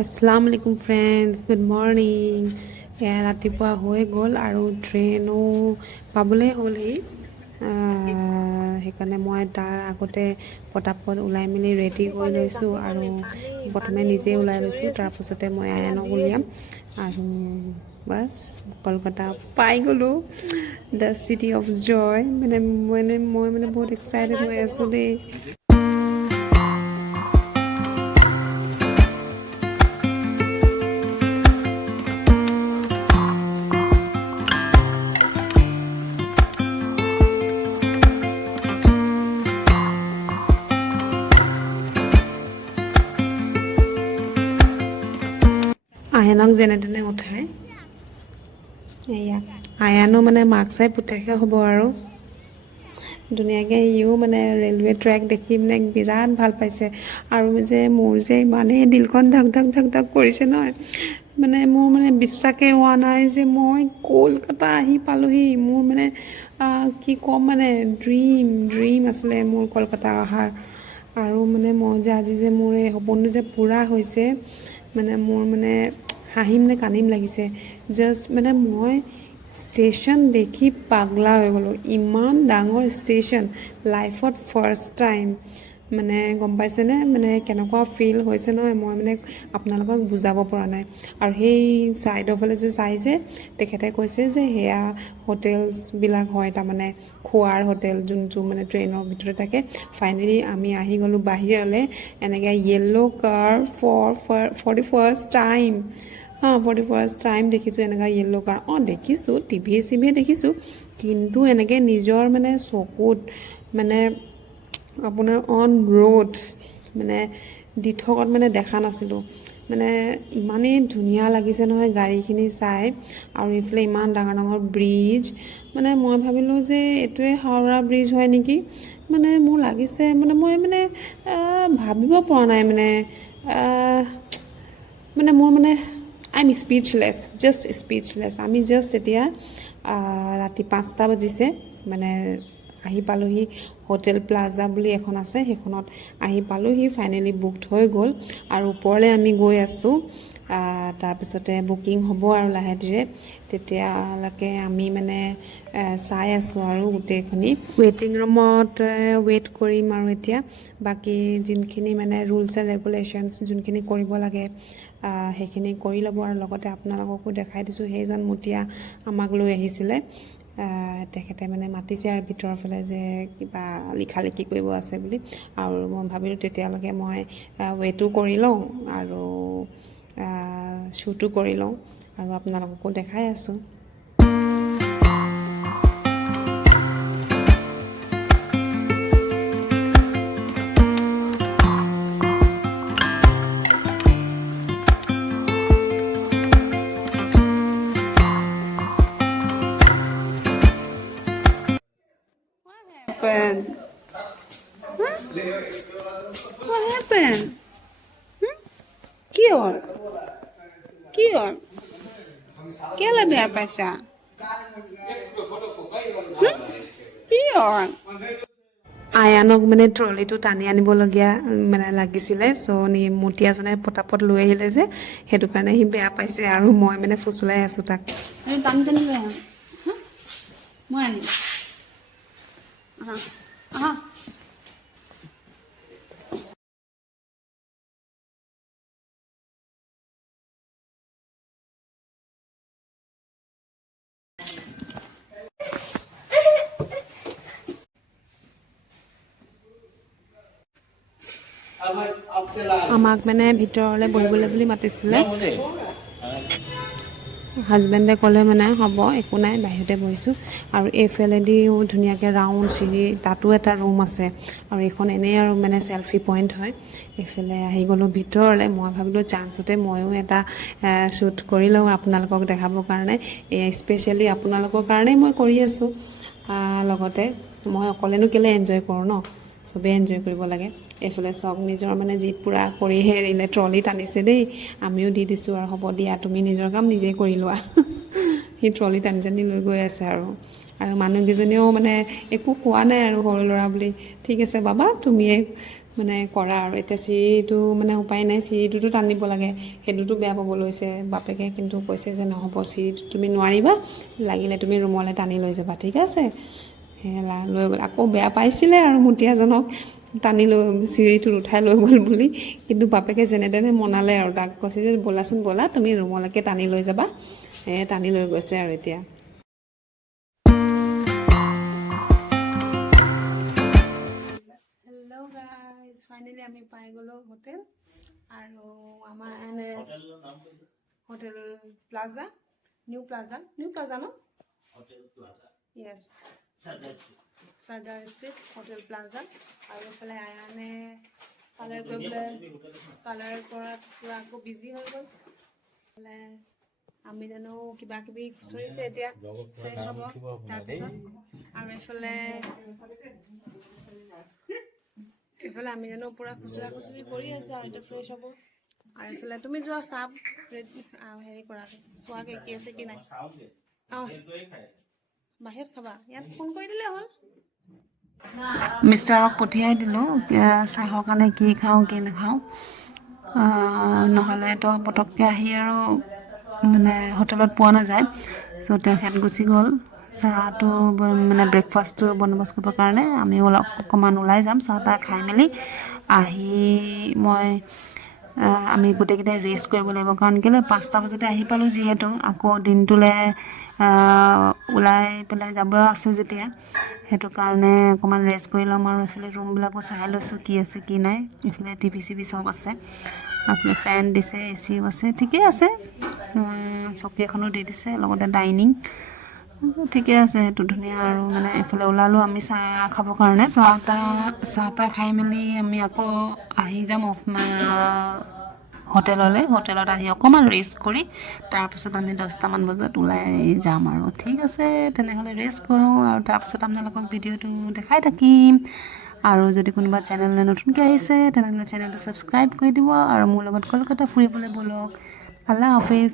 আসসালামু আলাইকুম friends, good morning. ৰাতিপুৱা হৈ গ'ল আৰু ট্ৰেইনো পাবলৈ হ'লহি। সেইকাৰণে মই তাৰ আগতে পটাপট ওলাই মেলি ৰেডি হৈ লৈছোঁ আৰু প্ৰথমে নিজেই ওলাই লৈছোঁ, তাৰপাছতে মই আয়ানক উলিয়াম আৰু বাছ কলকাতা পাই গ'লোঁ, দ্য চিটি অফ জয়। মই বহুত এক্সাইটেড হৈ আছোঁ দেই। আয়ানক যেনে তেনে উঠাই এয়া আয়ানো মাক চাই পুতেকহে হ'ব আৰু ধুনীয়াকৈ সিও ৰেলৱে ট্ৰেক দেখি বিৰাট ভাল পাইছে। আৰু যে মোৰ যে ইমানেই দিলখন ধাক ধাক ধাক ধাক কৰিছে নহয়, মোৰ বিশ্বাসেই হোৱা নাই যে মই কলকাতা আহি পালোহি। মোৰ কি ক'ম, ড্ৰিম আছিলে মোৰ কলকাতা অহাৰ। আৰু মই যে আজি যে মোৰ এই সপোনটো যে পূৰা হৈছে, মোৰ হাঁহিম নে কান্দিম লাগিছে। জাষ্ট মই ষ্টেচন দেখি পাগলা হৈ গ'লোঁ। ইমান ডাঙৰ ষ্টেচন, লাইফত ফাৰ্ষ্ট টাইম। গম পাইছেনে কেনেকুৱা ফিল হৈছে নহয়, মই আপোনালোকক বুজাব পৰা নাই। আৰু সেই ছাইডৰ ফালে যে চাইছে, তেখেতে কৈছে যে সেয়া হোটেলছবিলাক হয়, তাৰমানে খোৱাৰ হোটেল যোনটো ট্ৰেইনৰ ভিতৰত থাকে। ফাইনেলি আমি আহি গ'লোঁ বাহিৰলৈ, এনেকৈ yellow' car for the first time. For the first time দেখিছোঁ এনেকুৱা য়েল্ল' কাৰ। দেখিছোঁ টিভিয়ে চিভিয়ে দেখিছোঁ, কিন্তু এনেকৈ নিজৰ চকুত আপোনাৰ অন ৰোড দি থকত দেখা নাছিলোঁ। ইমানেই ধুনীয়া লাগিছে নহয় গাড়ীখিনি চাই। আৰু এইফালে ইমান ডাঙৰ ডাঙৰ ব্ৰিজ, মই ভাবিলোঁ যে এইটোৱে হাওৰা ব্ৰিজ হয় নেকি। মোৰ লাগিছে মই ভাবিব পৰা নাই মোৰ আই এম স্পীচলেছ, জাষ্ট স্পীচলেছ। আমি জাষ্ট এতিয়া ৰাতি 5টা বাজিছে, আহি পালোহি। হোটেল প্লাজা বুলি এখন আছে, সেইখনত আহি পালোহি। ফাইনেলি বুকড হৈ গ'ল আৰু ওপৰলৈ আমি গৈ আছোঁ। তাৰপিছতে বুকিং হ'ব আৰু লাহে ধীৰে। তেতিয়ালৈকে আমি চাই আছোঁ আৰু গোটেইখিনি ৱেইটিং ৰুমত ৱেইট কৰিম। আৰু এতিয়া বাকী যোনখিনি ৰুলছ এণ্ড ৰেগুলেশ্যনছ যোনখিনি কৰিব লাগে সেইখিনি কৰি ল'ব। আৰু লগতে আপোনালোককো দেখাই দিছোঁ, সেইজন মতিয়া আমাক লৈ আহিছিলে। তেখেতে মাতিছে আৰু ভিতৰৰ ফালে যে কিবা লিখা লিখি কৰিব আছে বুলি। আৰু মই ভাবিলোঁ তেতিয়ালৈকে মই ৱেইটো কৰি লওঁ আৰু শ্বুটো কৰি লওঁ, আৰু আপোনালোককো দেখাই আছোঁ। happened? Huh? What happened? কি হ'ল? কি হ'ল? কেলৈ বেয়া পাইছা? কি হ'ল? আয়ানক ট্ৰলিটো টানি আনিবলগীয়া লাগিছিলে। চ' মতিয়াজনে পটাপট লৈ আহিলে যে, সেইটো কাৰণে সি বেয়া পাইছে। আৰু মই ফুচলাই আছোঁ তাক। টানি টানি লৈ আহা, মই আনিম। আহা। আমাক ভিতৰলৈ বহিবলৈ বুলি মাতিছিলে। হাজবেণ্ডে ক'লে হ'ব, একো নাই, বাহিৰতে বহিছোঁ। আৰু এইফালেদিও ধুনীয়াকৈ ৰাউণ্ড চিৰি, তাতো এটা ৰুম আছে। আৰু এইখন এনেই আৰু চেলফি পইণ্ট হয়। এইফালে আহি গ'লোঁ ভিতৰলৈ। মই ভাবিলোঁ চান্সতে ময়ো এটা শ্বুট কৰি লওঁ আপোনালোকক দেখাবৰ কাৰণে। স্পেচিয়েলি আপোনালোকৰ কাৰণেই মই কৰি আছোঁ। লগতে মই অকলেনো কেলৈ এনজয় কৰোঁ ন, চবেই এনজয় কৰিব লাগে। এইফালে চাওক, নিজৰ জিত পূৰা কৰিহে এৰিলে। ট্ৰলি টানিছে দেই, আমিও দি দিছোঁ আৰু হ'ব দিয়া, তুমি নিজৰ কাম নিজেই কৰি লোৱা। সি ট্ৰলি টানি টানি লৈ গৈ আছে। আৰু মানুহকেইজনীও একো কোৱা নাই আৰু, সৰু ল'ৰা বুলি। ঠিক আছে বাবা, তুমিয়ে মানে কৰা আৰু এতিয়া চিৰিটো মানে উপায় নাই, চিৰিটোতো টানিব লাগে, সেইটোতো বেয়া পাব লৈছে বাপেকে, কিন্তু কৈছে যে নহ'ব, চিৰিটো তুমি নোৱাৰিবা, লাগিলে তুমি ৰুমলৈ টানি লৈ যাবা, ঠিক আছে। সেয়া লৈ গ'ল, আকৌ বেয়া পাইছিলে আৰু মুতীয়াজনক টানি লৈ চিৰিটোত উঠাই লৈ গ'ল বুলি, কিন্তু বাপেকে যেনে তেনে মনালে আৰু তাক কৈছে যে ব'লাচোন ব'লা, তুমি ৰুমলৈকে টানি লৈ যাবা, টানি লৈ গৈছে আৰু এতিয়া। হেল্ল' গাইজ, ফাইনেলি আমি পাই গ'লোঁ হোটেল, আৰু আমাৰ এনে হোটেল প্লাজা, নিউ প্লাজা ন? য়েছ, চাৰ্দাৰ ষ্ট্ৰীট হোটেল প্লাজা। আৰু এইফালে আয়ানে কালাৰ কৰি পেলাই কালাৰ কৰাত পূৰা আকৌ বিজি হৈ গ'ল। এইফালে আমি জানো কিবা কিবি খুচৰিছে, এতিয়া ফ্ৰেছ হ'ব তাৰপিছত। আৰু এইফালে আমি জানো পূৰা খুচুৰা খুচুৰি কৰি আছোঁ আৰু এতিয়া ফ্ৰেছ হ'ব। আৰু এইফালে তুমি যোৱা চাহ হেৰি কৰা, চোৱাকৈ কি আছে কি নাই। অঁ, বাহিৰত খাবা, ইয়াত ফোন কৰি দিলে হ'ল। মিষ্টাৰক পঠিয়াই দিলোঁ চাহৰ কাৰণে কি খাওঁ কি নাখাওঁ, নহ'লেতো পটককৈ আহি আৰু মানে হোটেলত পোৱা নাযায়। চ' তেখেত গুচি গ'ল চাহটো মানে ব্ৰেকফাষ্টটো বন্দবস্ত কৰিবৰ কাৰণে। আমি অকণমান ওলাই যাম, চাহ তাহ খাই মেলি আহি আমি গোটেইকেইটাই ৰেষ্ট কৰিব লাগিব, কাৰণ কেলৈ 5টা বজাতে আহি পালোঁ যিহেতু, আকৌ দিনটোলৈ ওলাই পেলাই যাব আছে যেতিয়া, সেইটো কাৰণে অকণমান ৰেষ্ট কৰি ল'ম। আৰু এইফালে ৰুমবিলাকো চাই লৈছোঁ কি আছে কি নাই। এইফালে টিভি চিভি চব আছে, এইফালে ফেন দিছে, এচিও আছে, ঠিকেই আছে। চকী এখনো দি দিছে, লগতে ডাইনিং, ঠিকে আছে, সেইটো ধুনীয়া। আৰু মানে এইফালে ওলালোঁ আমি চাহ খাবৰ কাৰণে, চাহ তাহ খাই মেলি আমি আকৌ আহি যাম হোটেলত আহি অকণমান ৰেষ্ট কৰি তাৰপিছত আমি 10টামান বজাত ওলাই যাম আৰু। ঠিক আছে, তেনেহ'লে ৰেষ্ট কৰোঁ, আৰু তাৰপিছত আপোনালোকক ভিডিঅ'টো দেখাই থাকিম। আৰু যদি কোনোবা চেনেললৈ নতুনকৈ আহিছে তেনেহ'লে চেনেলটো ছাবস্ক্ৰাইব কৰি দিব, আৰু মোৰ লগত কলকাতা ফুৰিবলৈ ব'লক। আল্লাহ হাফিজ।